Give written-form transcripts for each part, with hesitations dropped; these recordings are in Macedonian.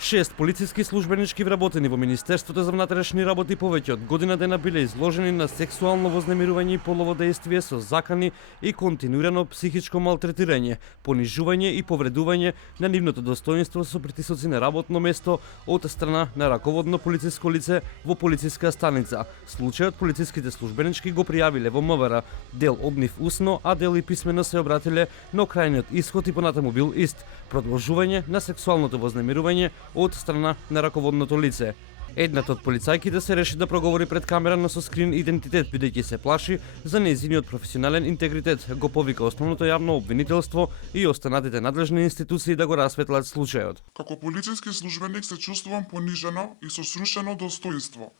6 полициски службенички вработени во Министерството за внатрешни работи повеќе од година дена биле изложени на сексуално вознемирување и полово дејствие со закани и континуирано психичко малтретирање, понижување и повредување на нивното достоинство со притисоци на работно место од страна на раководно полициско лице во полициска станица. Случајот полициските службенички го пријавиле во МВР, дел од нив усно, а дел и писмено се обратиле, но крајниот исход и понатаму бил ист: продолжување на сексуалното вознемирување од страна на раководното лице. Едната од полицајките се реши да проговори пред камера, но со скрин идентитет, бидејќи се плаши за нејзиниот професионален интегритет. Го повика основното јавно обвинителство и останатите надлежни институции да го расветлат случајот. Како полициски службеник се чувствувам понижено и со срушено достоинство.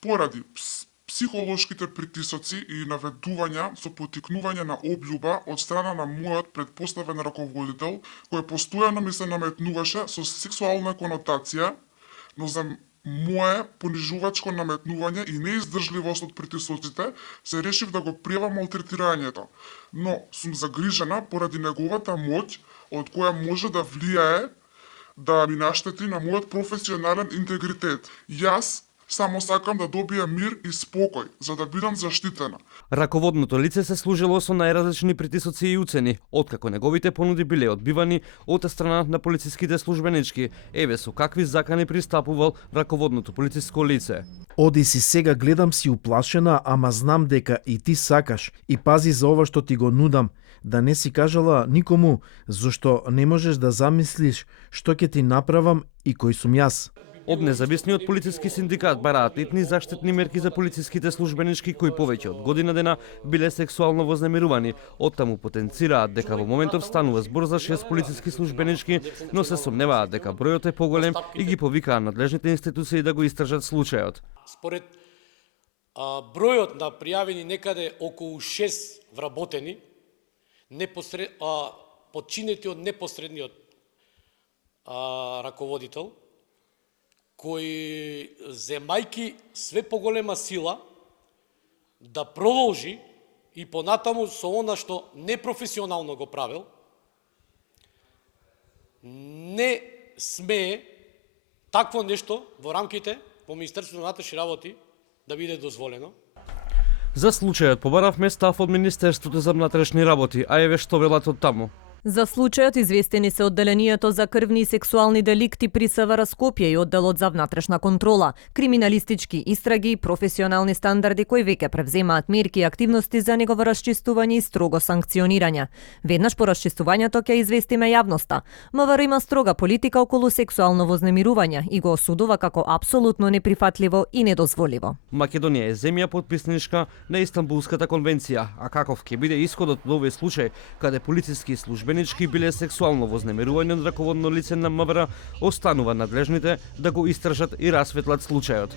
Поради психолошките притисоци и наведувања со поттикнување на обљуба од страна на мојот предпоставен раководител, кој постојано ми се наметнуваше со сексуална конотација, но за мое понижувачко наметнување и неиздржливост од притисоците, се решив да го пријавам малтретирањето. Но сум загрижена поради неговата моќ, од која може да влијае да ми наштети на мојот професионален интегритет. Јас само сакам да добијам мир и спокој, за да бидам заштитена. Раководното лице се служило со најразлични притисоци и уцени, откако неговите понуди биле одбивани од страна на полициските службенички. Еве со какви закани пристапувал раководното полициско лице. Оди си сега, гледам си уплашена, ама знам дека и ти сакаш. И пази за ова што ти го нудам. Да не си кажала никому, зашто не можеш да замислиш што ќе ти направам и кој сум јас. Од независниот полициски синдикат бараат итни заштитни мерки за полициските службенички кои повеќе од година дена биле сексуално вознемирувани. Оттаму потенцираат дека во моментов станува збор за 6 полициски службенички, но се сомневаат дека бројот е поголем и ги повикаа надлежните институции да го истражат случајот. Според бројот на пријавени некаде околу 6 вработени, подчинети од непосредниот раководител, кој земајки све поголема сила да продолжи и понатаму со она што непрофесионално го правил, не смее такво нешто во рамките по Министерството на внатрешни работи да биде дозволено. За случајот побаравме став од Министерството за внатрешни работи, а еве што велат од таму. За случајот известени се одделението за крвни и сексуални деликти при СВР Скопје и одделот за внатрешна контрола, криминалистички истраги и професионални стандарди кои веќе превземаат мерки и активности за негово расчистување и строго санкционирање. Веднаш по расчистувањето ќе известиме јавноста. МВР има строга политика околу сексуално вознемирување и го осудува како апсолутно неприфатливо и недозволиво. Македонија е земја потписничка на Истанбулската конвенција, а каков ќе биде исходот од овој случај каде полициски службенички биле сексуално вознемирувани од раководно лице на МВР, останува надлежните да го истражат и расветлат случајот.